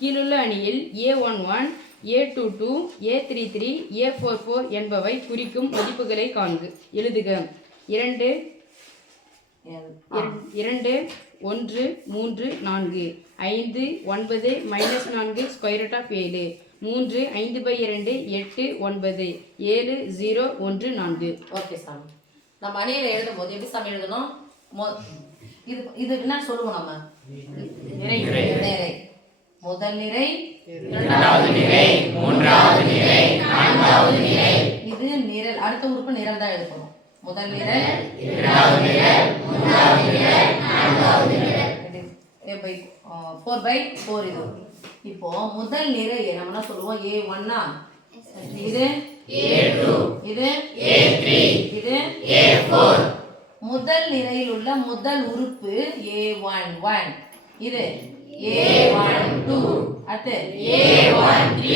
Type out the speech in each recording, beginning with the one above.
கீழுள்ள அணியில் A11 A22 A33 A44 என்பவை குறிக்கும் மதிப்புகளை எழுதுக. 2 1 3 4 5 9 -4 ஸ்கொயர் ரூட் ஆஃப் 7 3 5/2 8 9 7 0 1 4. ஓகே சாமி. நம்ம அணியில் எழுதும் போது எப்படி சாமி எழுதணும்? இது என்ன சொல்லுவோம் நம்ம? நிறை. முதல் நிரை, இரண்டாவது நிரை, மூன்றாவது நிரை, நான்காவது நிரை. இது நிரல். அடுத்த உறுப்பு நிரல் தான் எழுதணும். முதல் நிரல், இரண்டாவது நிரல், மூன்றாவது நிரல், நான்காவது நிரல். 4/4 இது. இப்போ முதல் நிரையை நம்ம என்ன சொல்லுவோம்? A1 இது A2 இது A3 இது A4. முதல் நிரையில் உள்ள முதல் உறுப்பு A11 இது A12 அடுத்து A13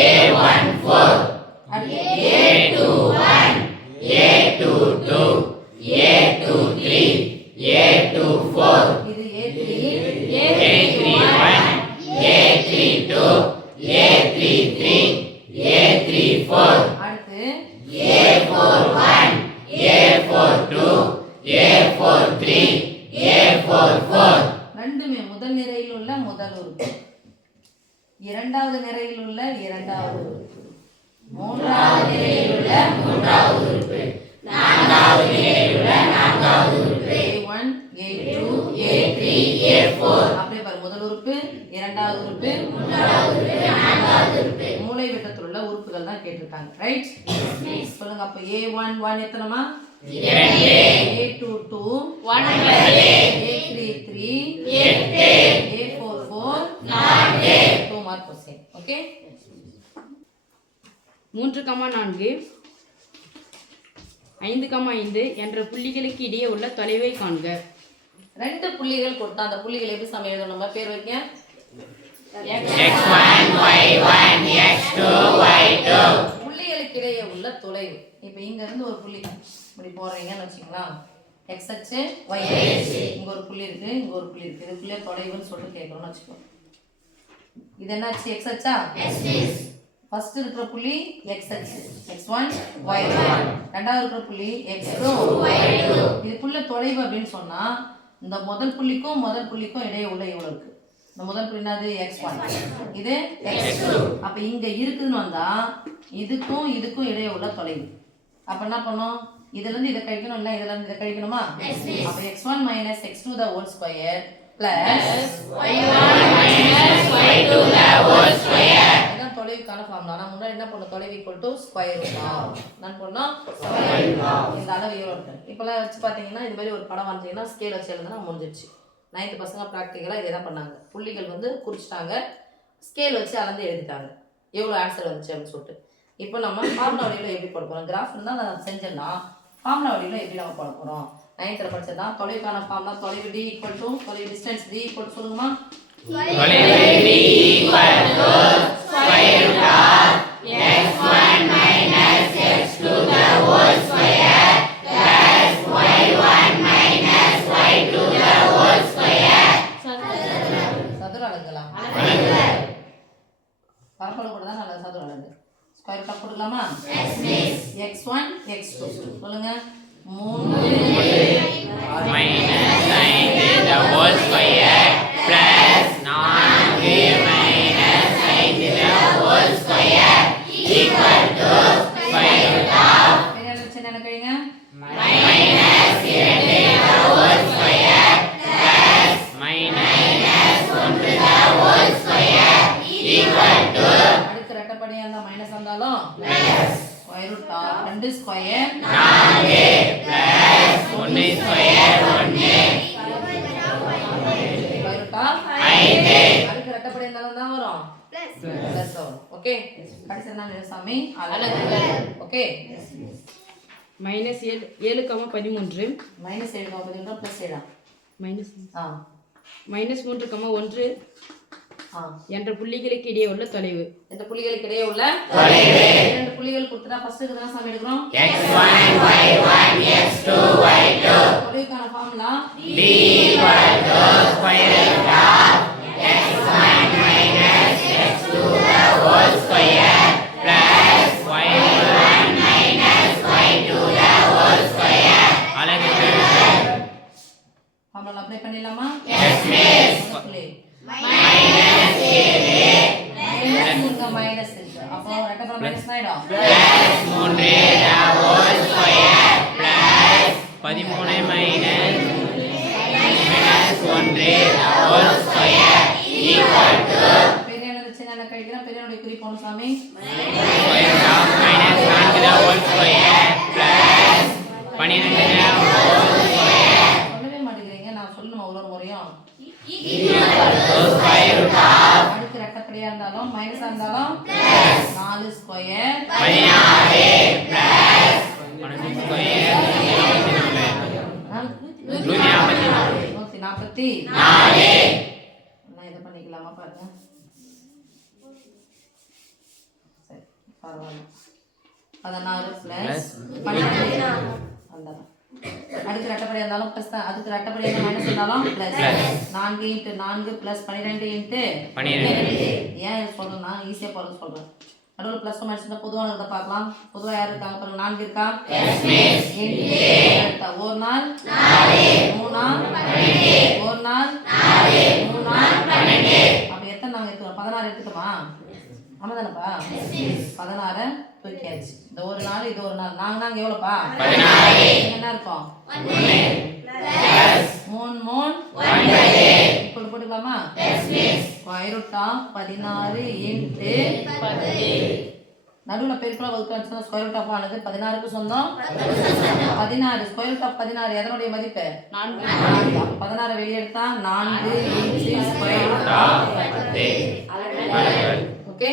A14 அடுத்து A21 A22 A23 A24 இது A31 A32 A33 A34 அடுத்து A41 A42 A43 A44. ரெண்டுமே முதல் நிரையில் உள்ள முதல் உறுப்பு, இரண்டாவது நிரையில் உள்ள இரண்டாவது உறுப்பு, மூன்றாவது நிரையில் உள்ள மூன்றாவது உறுப்பு, நான்காவது நிரையில் உள்ள நான்காவது உறுப்பு. A1 A2 A3 A4. அப்படியே பாரு, முதல் உறுப்பு, இரண்டாவது உறுப்பு, மூன்றாவது உறுப்பு, நான்காவது உறுப்பு. மூலை விட்டத்தில் உள்ள உறுப்புகள் தான் கேட்டிருக்காங்க. ரைட்? சொல்லுங்க. அப்ப A11 எத்தனைமா? 2. A22 1 A33 8 A44 4. 2 mark question. Okay. 3,4 5,5 என்ற புள்ளிகளுக்கு இடையே உள்ள தொலைவை காண்க. ரெண்டு புள்ளிகள் கொடுத்தா அந்த புள்ளிகளை எப்படி சம எழுதணும்? நம்ம பேர் வைக்க x1 y1 x2 y2. புள்ளிகளுக்கு இடையே உள்ள தொலைவு. இப்போ இங்க இருந்து ஒரு புள்ளி இப்படி போறீங்கன்னு வச்சுங்களா, x அச்சு y அச்சு. இங்க ஒரு புள்ளி இருக்கு, இங்க ஒரு புள்ளி இருக்கு. இதுக்குள்ளே தொலைவுன்னு சொல்லிட்டு கேட்கணும்னு வச்சுக்கோ. இது என்ன அச்சு? x அச்சா? ஃபர்ஸ்ட் இருக்கிற புள்ளி x அச்சு x1 y1. ரெண்டாவது இருக்கிற புள்ளி x2 y2. இதுக்குள்ள தொலைவு அப்படின்னு சொன்னா இந்த முதல் புள்ளிக்கும் இடையே உள்ள இவ்வளவு இருக்கு. இந்த முதல் புள்ளி என்னது? x1, இது x2. அப்ப இங்க இருக்குன்னு வந்தா இதுக்கும் இடையே உள்ள தொலைவு. அப்ப என்ன பண்ணும்? இதுல இருந்து இதை கழிக்கணும், இல்ல இதுல இருந்து இதை கழிக்கணுமா? அப்ப x1 - x2 the whole square plus y1 - y2 the whole square. இதான் தொலைவுக்கான ஃபார்முலா. நான் முன்னாடி என்ன பண்ணோம்? தொலைவு = ஸ்கொயர் ரூட் ஆஃப். நான் பண்ணோம் ஸ்கொயர் ரூட் ஆஃப். இந்த அளவு எவ்வளவு இருக்கு? இப்போலாம் வச்சு பாத்தீங்கன்னா இந்த மாதிரி ஒரு படம் வரைஞ்சீங்கன்னா ஸ்கேல் வச்சு எழுதுனா முடிஞ்சிருச்சு. 9th பசங்க ப்ராக்டிக்கலா இதே தான் பண்ணாங்க. புள்ளிகள் வந்து குறிச்சிட்டாங்க, ஸ்கேல் வச்சு அளந்து எழுதிட்டாங்க எவ்வளவு ஆன்சர் வந்துச்சு அப்படின்னு சொல்லிட்டு. இப்போ நம்ம ஃபார்முலா வடிவில் எப்படி போட போறோம்? கிராஃப் இருந்தால் நான் செஞ்சேன்னா ஃபார்முலா வடிவில் எப்படி நம்ம போட போறோம்? 9th படிச்சதா தொலைவுக்கான formula. தொலைவு d = தொலைவு டிஸ்டன்ஸ் d = சொல்லுமா? தொலைவு d = square root of x1 - x2 the whole square plus y1 - y2 the whole square. சதுர அலகுகளா? பரப்பளவு கூட தான் நல்ல சதுர அலகு. ஸ்கொயர் ரூட் ஆஃப் போடலாமா? x1 x2 சொல்லுங்க. 3 - 5 the whole square plus 4 - 5 the whole square equal to square root of பெரிய சின்ன கழிங்க -2 the whole square plus -1 the whole square equal to அடுத்து ரெட்டப்படியா இருந்தா மைனஸ் வந்தாலும் square root of 2 square 4 plus 1 square 1 square root of 5. அடுத்து ரெட்டப்படியா இருந்தாலும் தான் வரும் plus வரும். ஓகே. கடைசி என்ன சாமி? அலகுகள். ஓகே. -7,13 -7 + 7 -3,1 என்ற புள்ளிகளுக்கு இடையே உள்ள தொலைவு. இந்த புள்ளிகளுக்கு இடையே உள்ள இரண்டு புள்ளிகள் கொடுத்தா ஃபர்ஸ்ட் இதுதான் சாமி எடுக்கறோம். x1 y1 x2 y2. தொலைவுக்கான formula d = square root of x1 - இங்க மைனஸ் இருக்கு அப்போ ரெட்டப்பலம் மைனஸ் ஆயிடும் plus 3 the whole square plus 13 minus 1 the whole square equal to பெரியனது சின்னன கழிக்கிறோம் பெரியனுடைய குறிப்போம் சாமி square root of minus 4 the whole square plus 12 the whole square சொல்லவே மாட்டேங்கிறீங்க நான் சொல்லணும் ஒரு முறையும் equal to square root of அடுத்து ரெட்டப்படியா இருந்தாலும் மைனஸா இருந்தாலும் 4 ஸ்கொயர் 16 plus 12 square 144 4 நான் இதை பண்ணிக்கலாமா பாருங்க சரி பரவாயில்ல 16 பிளஸ் 12 அவ்வளோதான் அடுத்து ரெட்டப்படியாக இருந்தாலும் ப்ளஸ் தான் அதுக்கு ரெட்டப்படியாக மைனஸ் இருந்தாலும் ப்ளஸ் 4 இன்ட்டு 4 ப்ளஸ் 12 இன்ட்டு 12 ஏன் இது சொல்கிறேன்னா ஈஸியாக போகிறது சொல்கிறேன் நடுவில் ப்ளஸ் மைனஸ் பொதுவானதை பார்க்கலாம் பொதுவாக யார் இருக்காங்க பாருங்க 4 இருக்கா ஒரு நாள் 3 நாள் ஒரு நாள் 3 நாள் அப்போ எத்தனை நாங்கள் எடுத்துக்கோம் 16 எடுத்துக்கோமா ஆமாம் தானேப்பா 16 தூக்கியாச்சு இந்த ஒரு நாள் இது ஒரு நாள் நாங்கள் எவ்வளோப்பா 16 என்ன இருக்கும் 3 இப்போ போட்டுக்கலாமா ஸ்கொயர் ரூட் ஆஃப் 16 இன்ட்டு நடுவில் பெருக்கலாம் வகுத்து ஸ்கொயர் ரூட் ஆஃப் ஆனது 16க்கு சொந்தம் 16 ஸ்கொயர் ரூட் ஆஃப் 16 எதனுடைய மதிப்பு 16 வெளியே எடுத்தா 4 into square root of of 10 okay